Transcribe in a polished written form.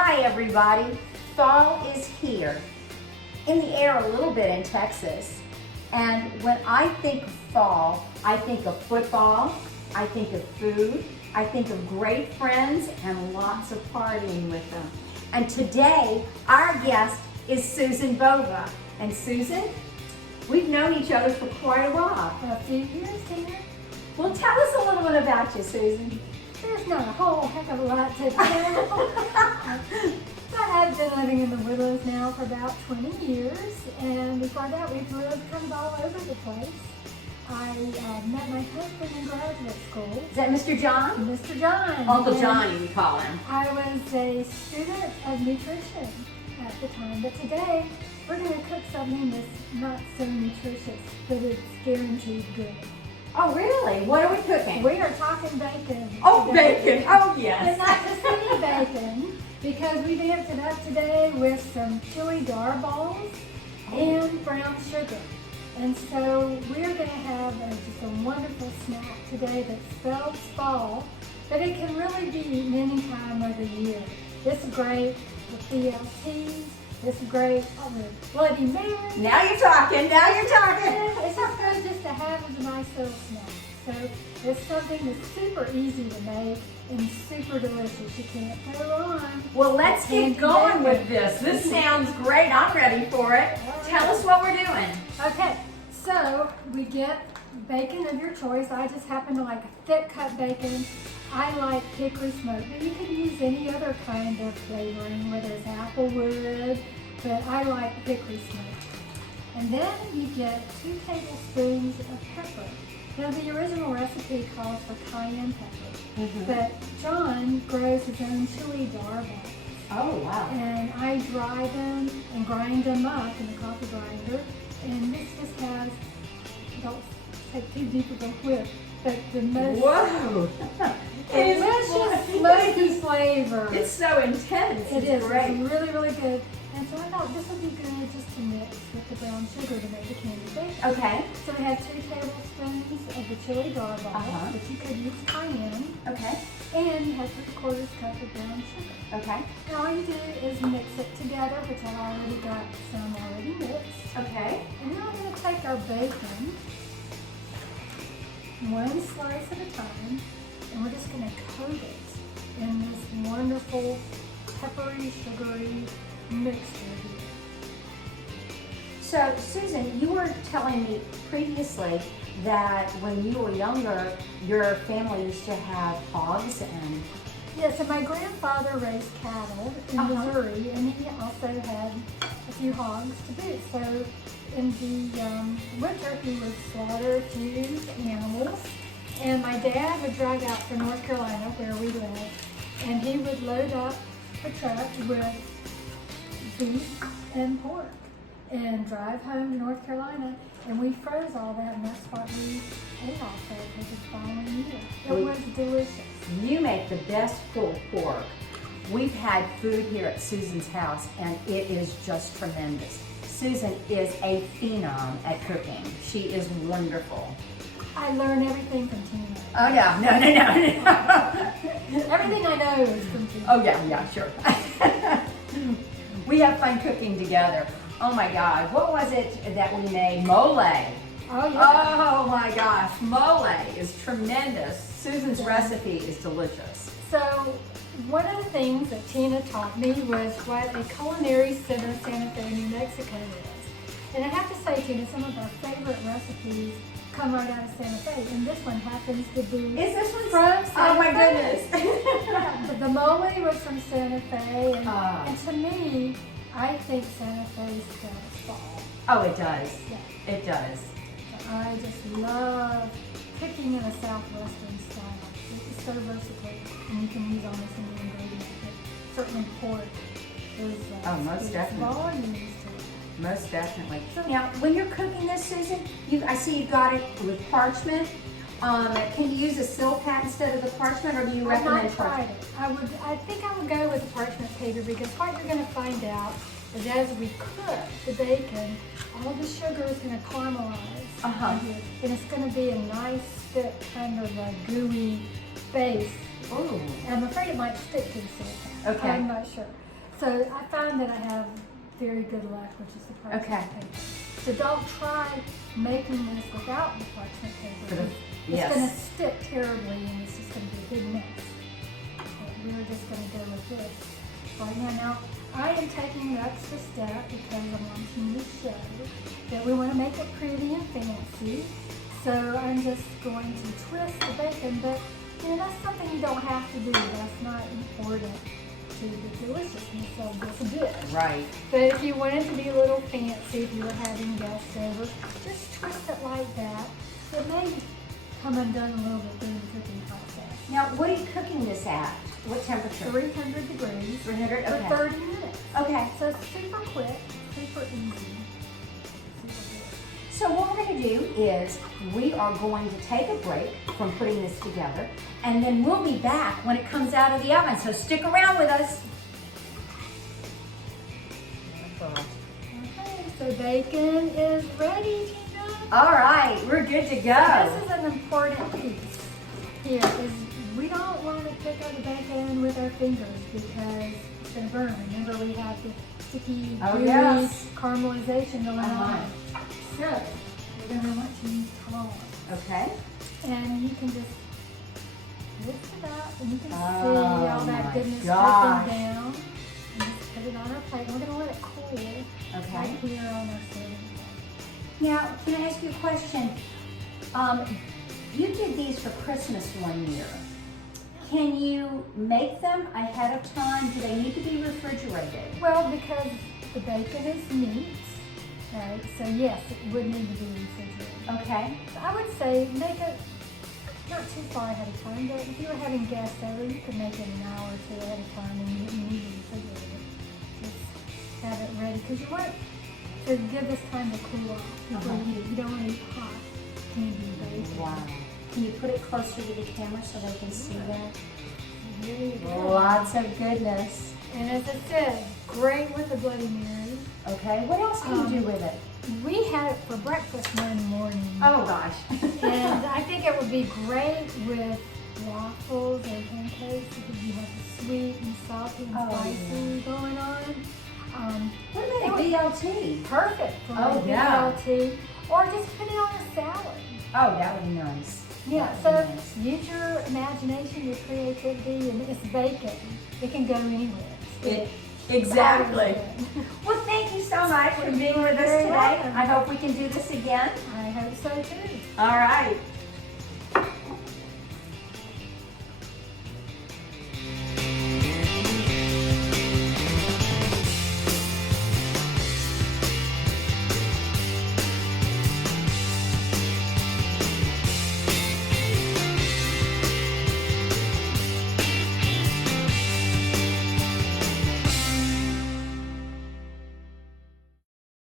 Hi everybody, fall is here. In the air a little bit in Texas. And when I think of fall, I think of football, I think of food, I think of great friends and lots of partying with them. And today, our guest is Susan Bova. And Susan, we've known each other for quite a while. A few years here. Well, tell us a little bit about you, Susan. There's not a whole heck of a lot to tell. I've been living in the Willows now for about 20 years, and before that we've lived kind of all over the place. I met my husband in graduate school. Is that Mr. John? Mr. John. Uncle And Johnny, we call him. I was a student of nutrition at the time, but today we're going to cook something that's not so nutritious, but it's guaranteed good. Oh, really? What are we cooking? We are talking bacon. Oh, today. bacon. Oh, yes. But not just any bacon, because we've amped it up today with some chili dar balls and brown sugar. And so we're going to have just a wonderful snack today that spells fall, but it can really be eaten any time of the year. It's great with BLTs. It's great with Bloody Mary. Now you're talking. Now you're talking. It's just good just to have as a nice little snack. So it's something that's super easy to make and super delicious. You can't go wrong. Well, let's get going with this. This sounds great. I'm ready for it. Tell us what we're doing. Okay, so we get bacon of your choice. I just happen to like a thick cut bacon. I like hickory smoked, but you can use any other kind of flavoring, whether it's applewood, but I like hickory smoked. And then you get 2 tablespoons of pepper. Now the original recipe calls for cayenne pepper, but John grows his own chili dar balls. Oh, wow. And I dry them and grind them up in the coffee grinder. And this just has, don't take too deep of a whip, but the most delicious smoky flavor. It's so intense. It It's is. great. It's really, really good. And so I thought this would be good just to mix with the brown sugar to make the candy bacon. Okay. So we have 2 tablespoons of the chili dar balls, but you could use cayenne. Okay. And you have 3/4 cup of brown sugar. Okay. And all you do is mix it together, which I've already got some already mixed. Okay. And now we're going to take our bacon, one slice at a time, and we're just going to coat it in this wonderful peppery, sugary mixture here. So, Susan, you were telling me previously that when you were younger, your family used to have hogs and... Yeah, so my grandfather raised cattle in Missouri, and he also had a few hogs to boot. So in the winter, he would slaughter a few animals, and my dad would drive out from North Carolina, where we live, and he would load up a truck with beef and pork and drive home to North Carolina, and we froze all that, and that's what we ate off of for the following year. It was delicious. You make the best pulled pork. We've had food here at Susan's house, and it is just tremendous. Susan is a phenom at cooking. She is wonderful. I learn everything from Tina. Oh, yeah. No. Everything I know is from Tina. Oh, yeah, sure. We have fun cooking together. Oh, my God. What was it that we made? Mole. Oh, yeah. Oh, my gosh. Mole is tremendous. Susan's recipe is delicious. So, one of the things that Tina taught me was what a culinary center Santa Fe, New Mexico is. And I have to say, Tina, some of our favorite recipes come right out of Santa Fe, and this one happens to be Is this one from Santa Fe. Oh, my goodness. Yeah, the mole was from Santa Fe, and to me, I think Santa Fe spells fall. Oh, it does. Yeah. It does. I just love cooking in a southwestern style. It's so versatile, and you can use almost any ingredient. But certainly pork is most definitely. volumes to it. Most definitely. So now, when you're cooking this, Susan, I see you've got it with parchment. Can you use a silpat instead of the parchment, or do you recommend I've not tried it. I think I would go with the parchment paper, because what you're going to find out is as we cook the bacon, all the sugar is going to caramelize. And it's going to be a nice, thick, kind of a gooey base. Ooh. I'm afraid it might stick to the silpat. Okay. I'm not sure. So I find that I have very good luck, which is the parchment Okay. paper. So don't try making this without the parchment paper. Yes. It's going to stick terribly and it's just going to be a big mess. But we're just going to go with this right now. Now, I am taking the extra step because I'm watching this show that we want to make it pretty and fancy. So I'm just going to twist the bacon, but you know, that's something you don't have to do. That's not important to the deliciousness of this dish. Right. But if you want it to be a little fancy, if you were having guests over, just twist it like that. It may come undone a little bit during the cooking process. Now, what are you cooking this at? What temperature? 300 degrees 300, for okay. 30 minutes. Okay. So it's super quick, super easy. So what we're going to do is we are going to take a break from putting this together, and then we'll be back when it comes out of the oven. So stick around with us. Okay, so bacon is ready, Tina. All right, we're good to go. This is an important piece here. Is we don't want to pick up the bacon with our fingers because it's going to burn. Remember, we have the sticky, gooey yes. caramelization going on. So we're going to want to use tongs. Okay. And you can just lift it up and you can see Oh, all that my goodness gosh. dripping down. And just put it on our plate. We're going to let it cool right here on our serving plate. Now, can I ask you a question? You did these for Christmas one year. Can you make them ahead of time? Do they need to be refrigerated? Well, because the bacon is meat, right? So yes, it would need to be refrigerated. Okay. So I would say make it not too far ahead of time, but if you were having guests over, you could make it an hour or two ahead of time and you wouldn't need to refrigerate it. Just have it ready because you want to give this time to cool off before you eat it. You don't want to eat hot candy bacon. Wow. Can you put it closer to the camera so they can see that? Here you go. Lots of goodness. And as I said, great with the Bloody Mary. Okay. What else can you do with it? We had it for breakfast one morning. Oh gosh. And I think it would be great with waffles or pancakes because you have the sweet and salty and spicy going on. What about a BLT? Perfect for Oh, a yeah. BLT. Or just put it on a salad. Oh, that would be nice. Yeah, That would so be nice. use your imagination, your creativity, and it's bacon. It can go anywhere. Exactly. Well, thank you so much for being with us Very today. welcome. I hope we can do this again. I hope so too. All right.